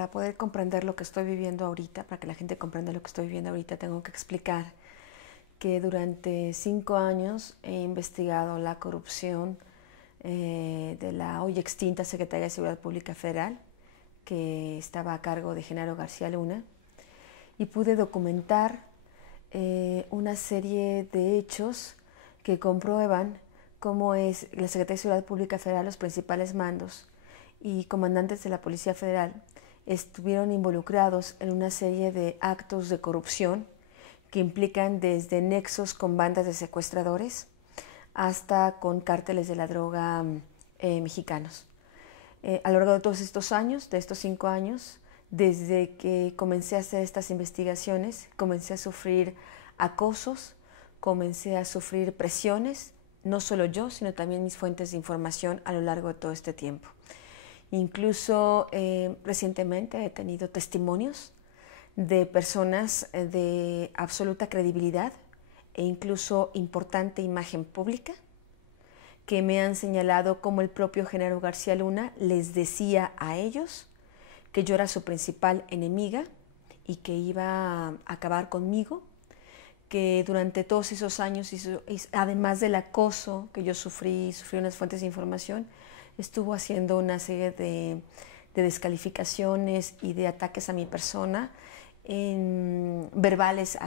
para poder comprender lo que estoy viviendo ahorita, para que la gente comprenda lo que estoy viviendo ahorita, tengo que explicar que durante 5 años he investigado la corrupción de la hoy extinta Secretaría de Seguridad Pública Federal, que estaba a cargo de Genaro García Luna, y pude documentar una serie de hechos que comprueban cómo es la Secretaría de Seguridad Pública Federal, los principales mandos y comandantes de la Policía Federal estuvieron involucrados en una serie de actos de corrupción que implican desde nexos con bandas de secuestradores hasta con cárteles de la droga mexicanos. A lo largo de todos estos años, de estos 5 años, desde que comencé a hacer estas investigaciones, comencé a sufrir acosos, comencé a sufrir presiones, no solo yo, sino también mis fuentes de información a lo largo de todo este tiempo. Incluso recientemente he tenido testimonios de personas de absoluta credibilidad e incluso importante imagen pública que me han señalado como el propio Genaro García Luna les decía a ellos que yo era su principal enemiga y que iba a acabar conmigo, que durante todos esos años, además del acoso que yo sufrí unas fuentes de información, estuvo haciendo una serie de descalificaciones y de ataques a mi persona, verbales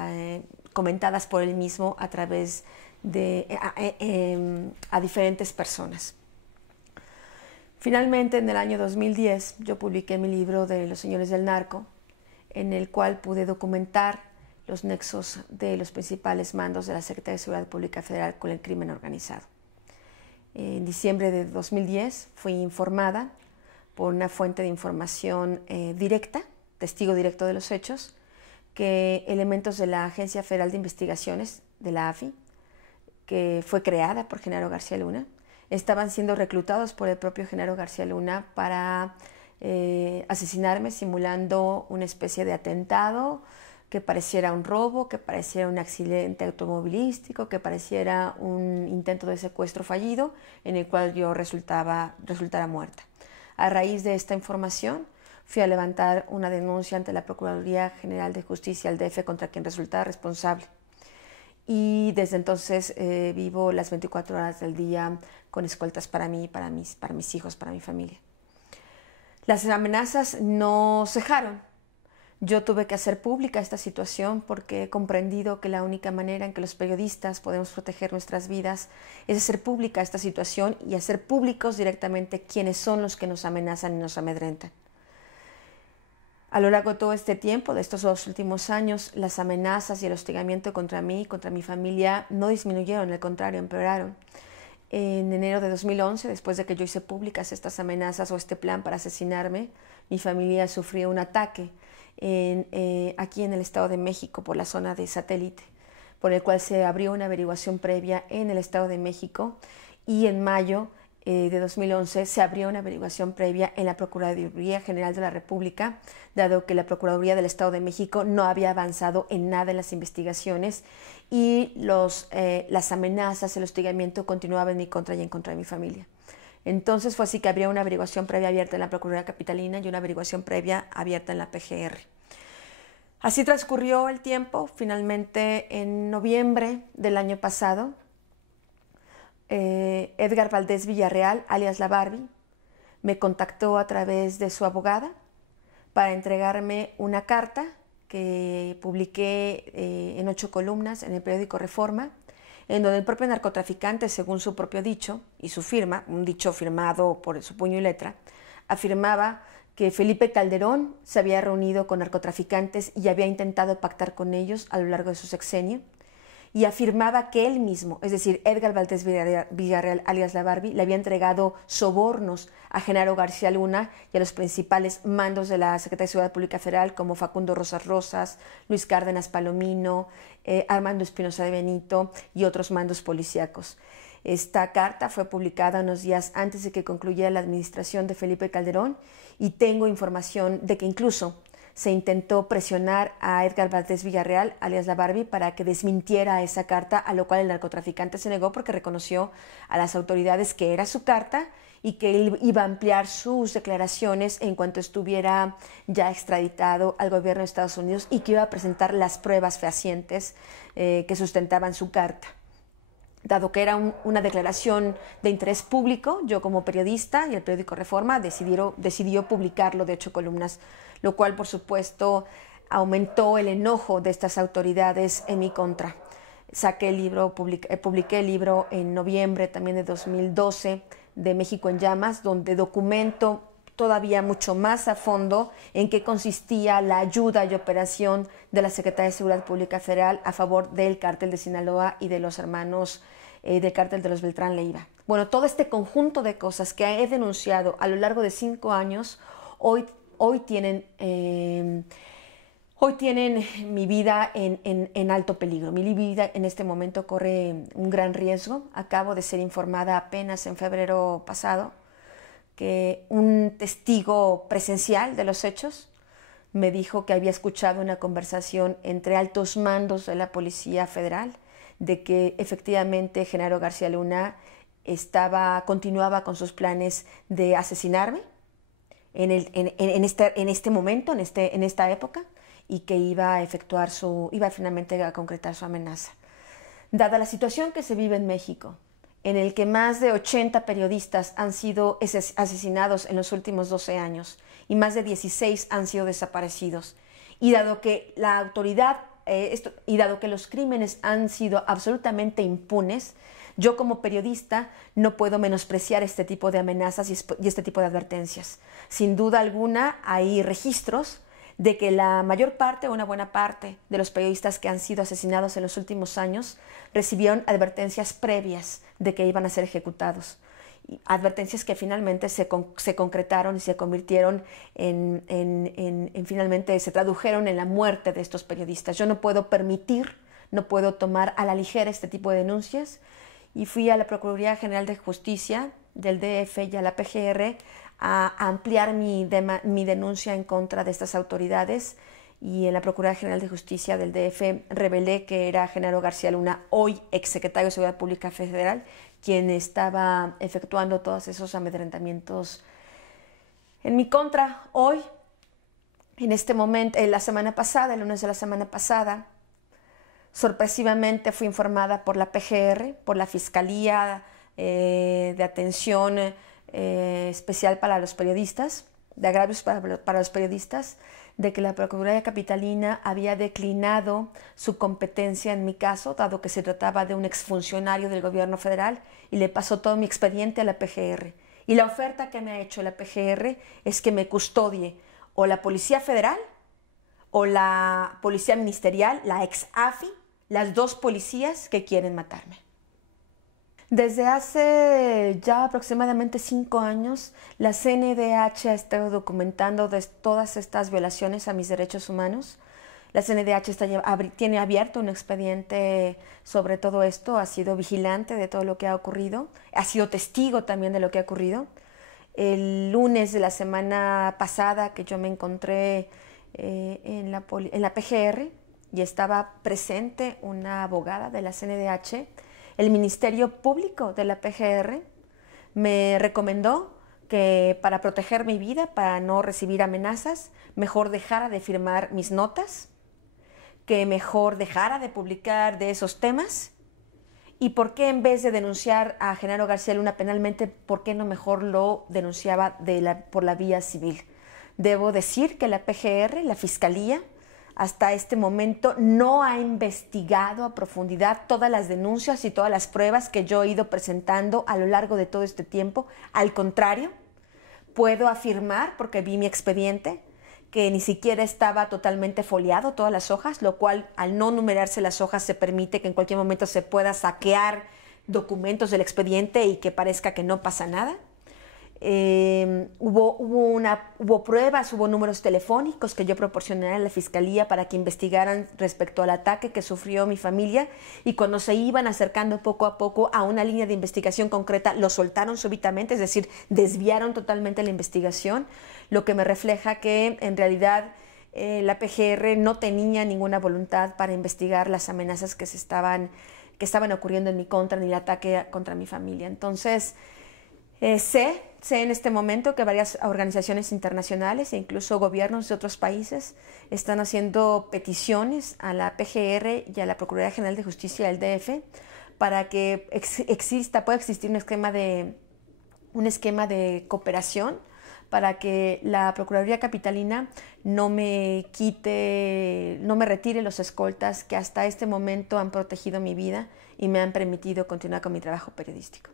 comentadas por él mismo a través de a diferentes personas. Finalmente, en el año 2010, yo publiqué mi libro de Los Señores del Narco, en el cual pude documentar los nexos de los principales mandos de la Secretaría de Seguridad Pública Federal con el crimen organizado. En diciembre de 2010 fui informada por una fuente de información directa, testigo directo de los hechos, que elementos de la Agencia Federal de Investigaciones, de la AFI, que fue creada por Genaro García Luna, estaban siendo reclutados por el propio Genaro García Luna para asesinarme, simulando una especie de atentado que pareciera un robo, que pareciera un accidente automovilístico, que pareciera un intento de secuestro fallido en el cual yo resultara muerta. A raíz de esta información fui a levantar una denuncia ante la Procuraduría General de Justicia, el DF, contra quien resultaba responsable. Y desde entonces vivo las 24 horas del día con escoltas para mí, para mis hijos, para mi familia. Las amenazas no cejaron. Yo tuve que hacer pública esta situación porque he comprendido que la única manera en que los periodistas podemos proteger nuestras vidas es hacer pública esta situación y hacer públicos directamente quiénes son los que nos amenazan y nos amedrentan. A lo largo de todo este tiempo, de estos 2 últimos años, las amenazas y el hostigamiento contra mí y contra mi familia no disminuyeron, al contrario, empeoraron. En enero de 2011, después de que yo hice públicas estas amenazas o este plan para asesinarme, mi familia sufrió un ataque aquí en el Estado de México por la zona de Satélite, por el cual se abrió una averiguación previa en el Estado de México, y en mayo de 2011 se abrió una averiguación previa en la Procuraduría General de la República, dado que la Procuraduría del Estado de México no había avanzado en nada en las investigaciones y las amenazas, el hostigamiento continuaba en mi contra y en contra de mi familia. Entonces fue así que habría una averiguación previa abierta en la Procuraduría Capitalina y una averiguación previa abierta en la PGR. Así transcurrió el tiempo. Finalmente, en noviembre del año pasado, Edgar Valdés Villarreal, alias La Barbie, me contactó a través de su abogada para entregarme una carta que publiqué en 8 columnas en el periódico Reforma, en donde el propio narcotraficante, según su propio dicho y su firma, un dicho firmado por su puño y letra, afirmaba que Felipe Calderón se había reunido con narcotraficantes y había intentado pactar con ellos a lo largo de su sexenio, y afirmaba que él mismo, es decir, Edgar Valdés Villarreal, alias La Barbie, le había entregado sobornos a Genaro García Luna y a los principales mandos de la Secretaría de Seguridad Pública Federal, como Facundo Rosas Rosas, Luis Cárdenas Palomino, Armando Espinosa de Benito y otros mandos policíacos. Esta carta fue publicada unos días antes de que concluyera la administración de Felipe Calderón, y tengo información de que incluso se intentó presionar a Edgar Valdés Villarreal, alias La Barbie, para que desmintiera esa carta, a lo cual el narcotraficante se negó porque reconoció a las autoridades que era su carta y que él iba a ampliar sus declaraciones en cuanto estuviera ya extraditado al gobierno de Estados Unidos y que iba a presentar las pruebas fehacientes que sustentaban su carta. Dado que era una declaración de interés público, yo como periodista y el periódico Reforma decidió publicarlo de 8 columnas, lo cual por supuesto aumentó el enojo de estas autoridades en mi contra. Saqué el libro, publiqué el libro en noviembre también de 2012 de México en Llamas, donde documento todavía mucho más a fondo en qué consistía la ayuda y operación de la Secretaría de Seguridad Pública Federal a favor del cártel de Sinaloa y de los hermanos del cártel de los Beltrán Leiva. Bueno, todo este conjunto de cosas que he denunciado a lo largo de 5 años, hoy tienen mi vida en alto peligro. Mi vida en este momento corre un gran riesgo. Acabo de ser informada apenas en febrero pasado que un testigo presencial de los hechos me dijo que había escuchado una conversación entre altos mandos de la Policía Federal de que efectivamente Genaro García Luna continuaba con sus planes de asesinarme en este momento, en esta época, y que iba finalmente a concretar su amenaza. Dada la situación que se vive en México, en el que más de 80 periodistas han sido asesinados en los últimos 12 años y más de 16 han sido desaparecidos, y dado que la autoridad y dado que los crímenes han sido absolutamente impunes, yo como periodista no puedo menospreciar este tipo de amenazas y este tipo de advertencias. Sin duda alguna hay registros de que la mayor parte o una buena parte de los periodistas que han sido asesinados en los últimos años recibieron advertencias previas de que iban a ser ejecutados. Advertencias que finalmente se concretaron y se convirtieron finalmente se tradujeron en la muerte de estos periodistas. Yo no puedo tomar a la ligera este tipo de denuncias, y fui a la Procuraduría General de Justicia del DF y a la PGR a ampliar mi denuncia en contra de estas autoridades, y en la Procuraduría General de Justicia del DF revelé que era Genaro García Luna, hoy exsecretario de Seguridad Pública Federal, quien estaba efectuando todos esos amedrentamientos en mi contra. Hoy, en este momento, el lunes de la semana pasada, sorpresivamente fui informada por la PGR, por la Fiscalía de Atención Especial para los Periodistas, de agravios para los periodistas, de que la Procuraduría Capitalina había declinado su competencia en mi caso, dado que se trataba de un exfuncionario del gobierno federal, y le pasó todo mi expediente a la PGR. Y la oferta que me ha hecho la PGR es que me custodie o la Policía Federal o la Policía Ministerial, la ex-AFI, las dos policías que quieren matarme. Desde hace ya aproximadamente 5 años, la CNDH ha estado documentando todas estas violaciones a mis derechos humanos. La CNDH tiene abierto un expediente sobre todo esto, ha sido vigilante de todo lo que ha ocurrido, ha sido testigo también de lo que ha ocurrido. El lunes de la semana pasada que yo me encontré en la PGR y estaba presente una abogada de la CNDH, el Ministerio Público de la PGR me recomendó que para proteger mi vida, para no recibir amenazas, mejor dejara de firmar mis notas, que mejor dejara de publicar de esos temas, y por qué en vez de denunciar a Genaro García Luna penalmente, por qué no mejor lo denunciaba por la vía civil. Debo decir que la PGR, la Fiscalía, hasta este momento no ha investigado a profundidad todas las denuncias y todas las pruebas que yo he ido presentando a lo largo de todo este tiempo. Al contrario, puedo afirmar, porque vi mi expediente, que ni siquiera estaba totalmente foliado todas las hojas, lo cual al no numerarse las hojas se permite que en cualquier momento se pueda saquear documentos del expediente y que parezca que no pasa nada. Hubo pruebas, hubo números telefónicos que yo proporcioné a la Fiscalía para que investigaran respecto al ataque que sufrió mi familia, y cuando se iban acercando poco a poco a una línea de investigación concreta, lo soltaron súbitamente, es decir, desviaron totalmente la investigación, lo que me refleja que en realidad La PGR no tenía ninguna voluntad para investigar las amenazas que estaban ocurriendo en mi contra, ni el ataque contra mi familia. Entonces, sé en este momento que varias organizaciones internacionales e incluso gobiernos de otros países están haciendo peticiones a la PGR y a la Procuraduría General de Justicia del DF para que pueda existir un esquema de cooperación para que la Procuraduría Capitalina no me retire los escoltas que hasta este momento han protegido mi vida y me han permitido continuar con mi trabajo periodístico.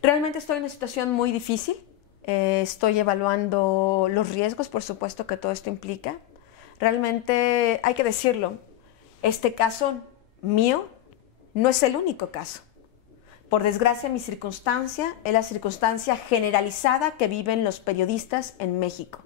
Realmente estoy en una situación muy difícil. Estoy evaluando los riesgos, por supuesto, que todo esto implica. Realmente hay que decirlo, este caso mío no es el único caso. Por desgracia, mi circunstancia es la circunstancia generalizada que viven los periodistas en México,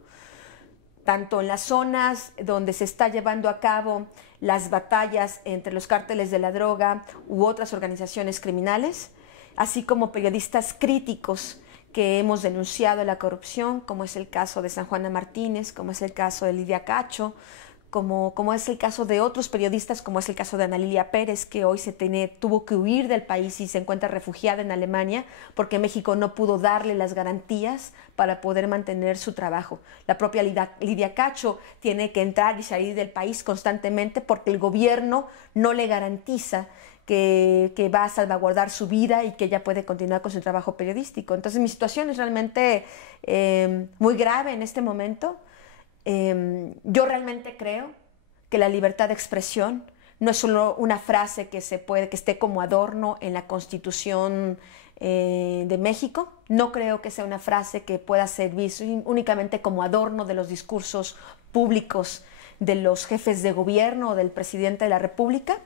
tanto en las zonas donde se está llevando a cabo las batallas entre los cárteles de la droga u otras organizaciones criminales, así como periodistas críticos que hemos denunciado la corrupción, como es el caso de San Juana Martínez, como es el caso de Lidia Cacho, como es el caso de otros periodistas, como es el caso de Ana Lilia Pérez, que hoy tuvo que huir del país y se encuentra refugiada en Alemania porque México no pudo darle las garantías para poder mantener su trabajo. La propia Lidia Cacho tiene que entrar y salir del país constantemente porque el gobierno no le garantiza que va a salvaguardar su vida y que ella puede continuar con su trabajo periodístico. Entonces mi situación es realmente muy grave en este momento. Yo realmente creo que la libertad de expresión no es solo una frase que esté como adorno en la Constitución de México. No creo que sea una frase que pueda servir únicamente como adorno de los discursos públicos de los jefes de gobierno o del presidente de la República.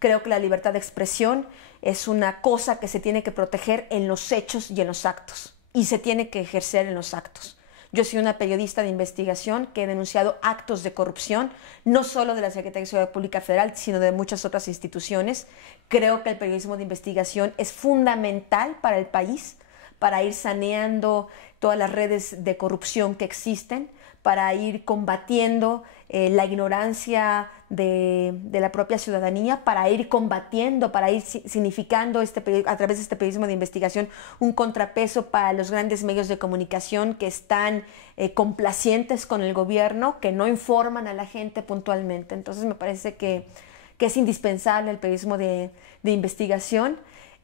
Creo que la libertad de expresión es una cosa que se tiene que proteger en los hechos y en los actos, y se tiene que ejercer en los actos. Yo soy una periodista de investigación que he denunciado actos de corrupción, no solo de la Secretaría de Seguridad Pública Federal, sino de muchas otras instituciones. Creo que el periodismo de investigación es fundamental para el país, para ir saneando todas las redes de corrupción que existen, para ir combatiendo la ignorancia de la propia ciudadanía, para ir combatiendo, para ir significando a través de este periodismo de investigación un contrapeso para los grandes medios de comunicación que están complacientes con el gobierno, que no informan a la gente puntualmente. Entonces me parece que es indispensable el periodismo de investigación.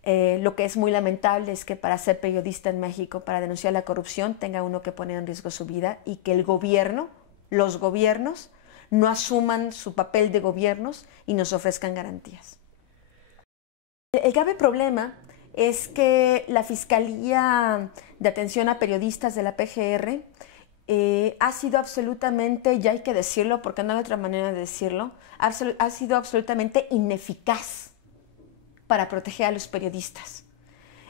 Lo que es muy lamentable es que para ser periodista en México, para denunciar la corrupción, tenga uno que poner en riesgo su vida y que los gobiernos, no asuman su papel de gobiernos y nos ofrezcan garantías. El grave problema es que la Fiscalía de Atención a Periodistas de la PGR ha sido absolutamente, ya hay que decirlo porque no hay otra manera de decirlo, ha sido absolutamente ineficaz para proteger a los periodistas.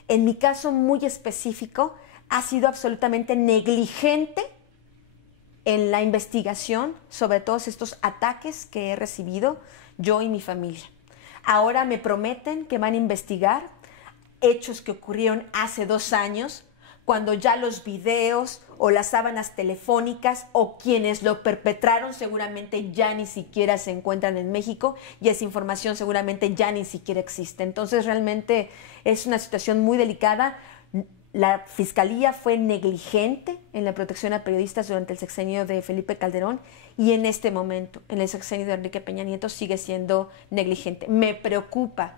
En mi caso muy específico, ha sido absolutamente negligente en la investigación sobre todos estos ataques que he recibido yo y mi familia. Ahora me prometen que van a investigar hechos que ocurrieron hace 2 años, cuando ya los videos o las sábanas telefónicas o quienes lo perpetraron seguramente ya ni siquiera se encuentran en México y esa información seguramente ya ni siquiera existe. Entonces realmente es una situación muy delicada. La Fiscalía fue negligente en la protección a periodistas durante el sexenio de Felipe Calderón y en este momento, en el sexenio de Enrique Peña Nieto, sigue siendo negligente. Me preocupa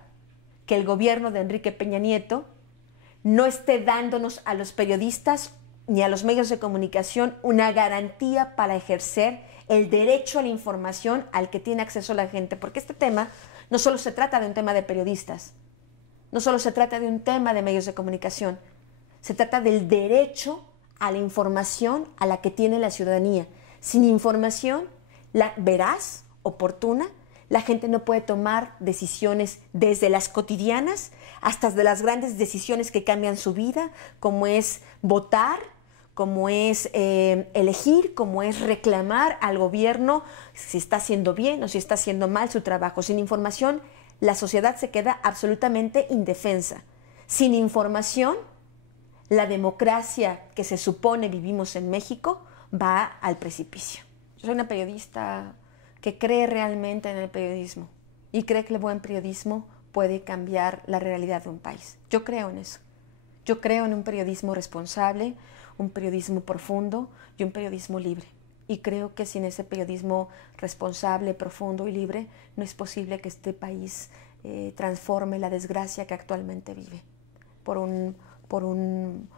que el gobierno de Enrique Peña Nieto no esté dándonos a los periodistas ni a los medios de comunicación una garantía para ejercer el derecho a la información al que tiene acceso la gente, porque este tema no solo se trata de un tema de periodistas, no solo se trata de un tema de medios de comunicación, se trata del derecho a la información a la que tiene la ciudadanía. Sin información veraz, oportuna, la gente no puede tomar decisiones desde las cotidianas hasta de las grandes decisiones que cambian su vida, como es votar, como es elegir, como es reclamar al gobierno si está haciendo bien o si está haciendo mal su trabajo. Sin información, la sociedad se queda absolutamente indefensa. Sin información, la democracia que se supone vivimos en México va al precipicio. Yo soy una periodista que cree realmente en el periodismo y cree que el buen periodismo puede cambiar la realidad de un país. Yo creo en eso. Yo creo en un periodismo responsable, un periodismo profundo y un periodismo libre. Y creo que sin ese periodismo responsable, profundo y libre, no es posible que este país transforme la desgracia que actualmente vive por un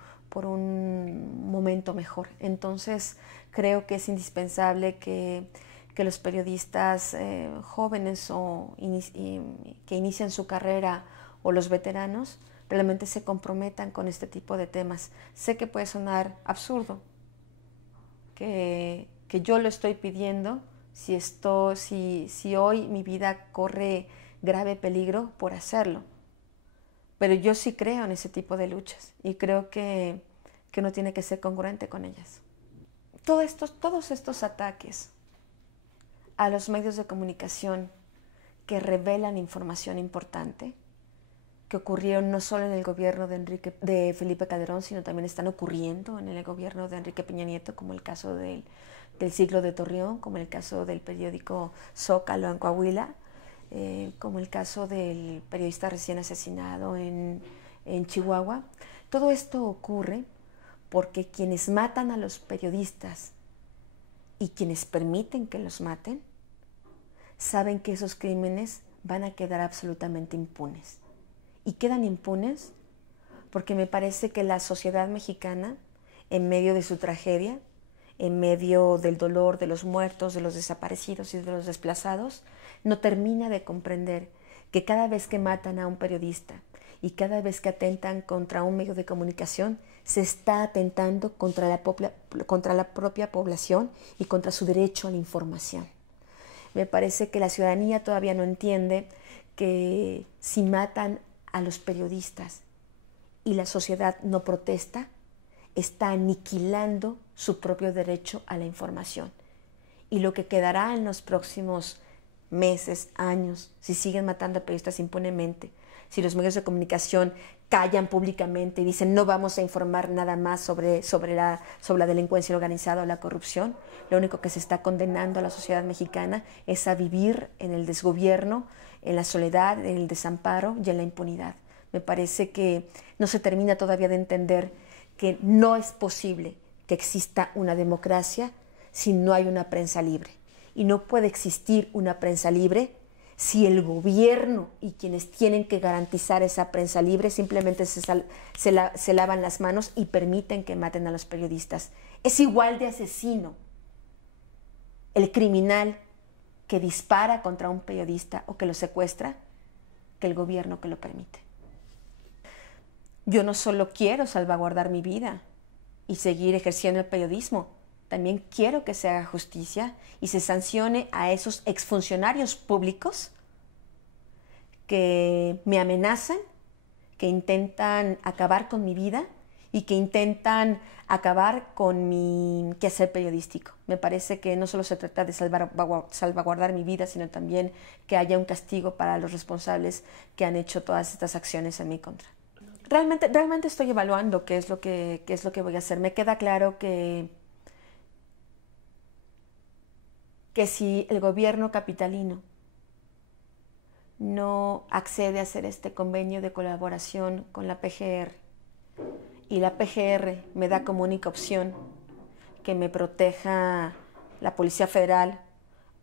momento mejor. Entonces, creo que es indispensable que los periodistas jóvenes que inician su carrera o los veteranos realmente se comprometan con este tipo de temas. Sé que puede sonar absurdo, que yo lo estoy pidiendo si hoy mi vida corre grave peligro por hacerlo. Pero yo sí creo en ese tipo de luchas y creo que uno tiene que ser congruente con ellas. Todos estos ataques a los medios de comunicación que revelan información importante, que ocurrieron no solo en el gobierno de Felipe Calderón, sino también están ocurriendo en el gobierno de Enrique Peña Nieto, como el caso del Siglo de Torreón, como el caso del periódico Zócalo en Coahuila, como el caso del periodista recién asesinado en Chihuahua. Todo esto ocurre porque quienes matan a los periodistas y quienes permiten que los maten, saben que esos crímenes van a quedar absolutamente impunes. Y quedan impunes porque me parece que la sociedad mexicana, en medio de su tragedia, en medio del dolor de los muertos, de los desaparecidos y de los desplazados, no termina de comprender que cada vez que matan a un periodista y cada vez que atentan contra un medio de comunicación, se está atentando contra la propia población y contra su derecho a la información. Me parece que la ciudadanía todavía no entiende que si matan a los periodistas y la sociedad no protesta, está aniquilando su propio derecho a la información. Y lo que quedará en los próximos meses, años, si siguen matando a periodistas impunemente, si los medios de comunicación callan públicamente y dicen no vamos a informar nada más sobre la delincuencia organizada o la corrupción, lo único que se está condenando a la sociedad mexicana es a vivir en el desgobierno, en la soledad, en el desamparo y en la impunidad. Me parece que no se termina todavía de entender que no es posible que exista una democracia si no hay una prensa libre. Y no puede existir una prensa libre si el gobierno y quienes tienen que garantizar esa prensa libre simplemente se lavan las manos y permiten que maten a los periodistas. Es igual de asesino el criminal que dispara contra un periodista o que lo secuestra que el gobierno que lo permite. Yo no solo quiero salvaguardar mi vida y seguir ejerciendo el periodismo, también quiero que se haga justicia y se sancione a esos exfuncionarios públicos que me amenazan, que intentan acabar con mi vida y que intentan acabar con mi quehacer periodístico. Me parece que no solo se trata de salvaguardar mi vida, sino también que haya un castigo para los responsables que han hecho todas estas acciones en mi contra. Realmente estoy evaluando qué es lo que voy a hacer. Me queda claro que si el gobierno capitalino no accede a hacer este convenio de colaboración con la PGR y la PGR me da como única opción que me proteja la Policía Federal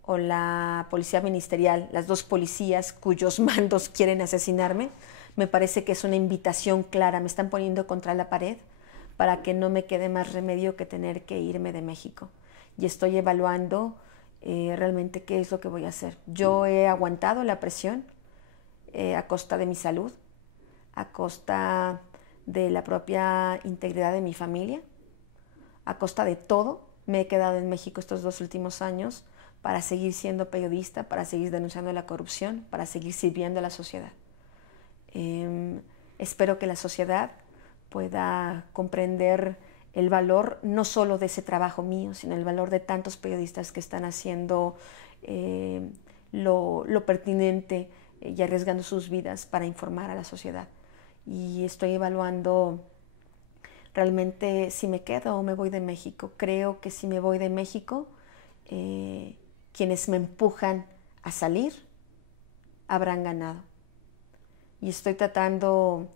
o la Policía Ministerial, las dos policías cuyos mandos quieren asesinarme, me parece que es una invitación clara, me están poniendo contra la pared para que no me quede más remedio que tener que irme de México. Y estoy evaluando realmente qué es lo que voy a hacer. Yo he aguantado la presión a costa de mi salud, a costa de la propia integridad de mi familia, a costa de todo. Me he quedado en México estos 2 últimos años para seguir siendo periodista, para seguir denunciando la corrupción, para seguir sirviendo a la sociedad. Espero que la sociedad pueda comprender el valor no solo de ese trabajo mío, sino el valor de tantos periodistas que están haciendo lo pertinente y arriesgando sus vidas para informar a la sociedad. Y estoy evaluando realmente si me quedo o me voy de México. Creo que si me voy de México quienes me empujan a salir habrán ganado. Y estoy tratando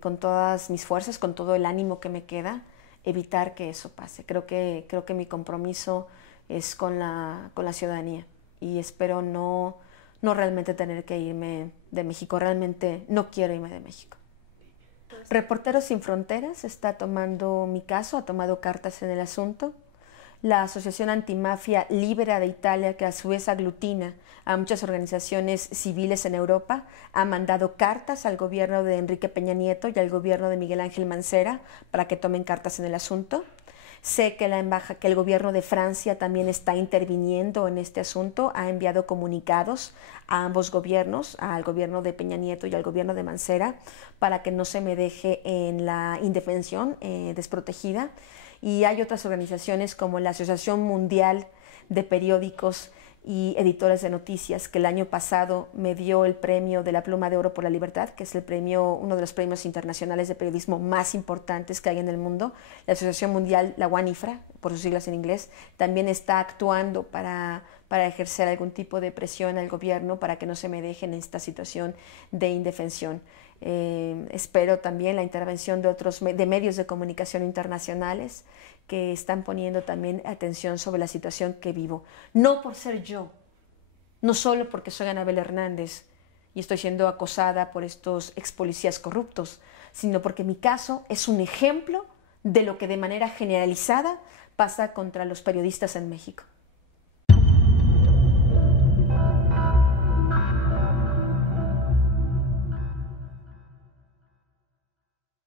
con todas mis fuerzas, con todo el ánimo que me queda, evitar que eso pase. Creo que mi compromiso es con la ciudadanía y espero no realmente tener que irme de México. Realmente no quiero irme de México. Reporteros Sin Fronteras está tomando mi caso, ha tomado cartas en el asunto. La Asociación Antimafia Libera de Italia, que a su vez aglutina a muchas organizaciones civiles en Europa, ha mandado cartas al gobierno de Enrique Peña Nieto y al gobierno de Miguel Ángel Mancera para que tomen cartas en el asunto. Sé que el gobierno de Francia también está interviniendo en este asunto, ha enviado comunicados a ambos gobiernos, al gobierno de Peña Nieto y al gobierno de Mancera, para que no se me deje en la indefensión desprotegida. Y hay otras organizaciones como la Asociación Mundial de Periódicos y Editores de Noticias, que el año pasado me dio el premio de la Pluma de Oro por la Libertad, que es uno de los premios internacionales de periodismo más importantes que hay en el mundo. La Asociación Mundial, la WANIFRA, por sus siglas en inglés, también está actuando para ejercer algún tipo de presión al gobierno para que no se me deje en esta situación de indefensión. Espero también la intervención de medios de comunicación internacionales que están poniendo también atención sobre la situación que vivo. No por ser yo, no solo porque soy Anabel Hernández y estoy siendo acosada por estos ex policías corruptos, sino porque mi caso es un ejemplo de lo que de manera generalizada pasa contra los periodistas en México.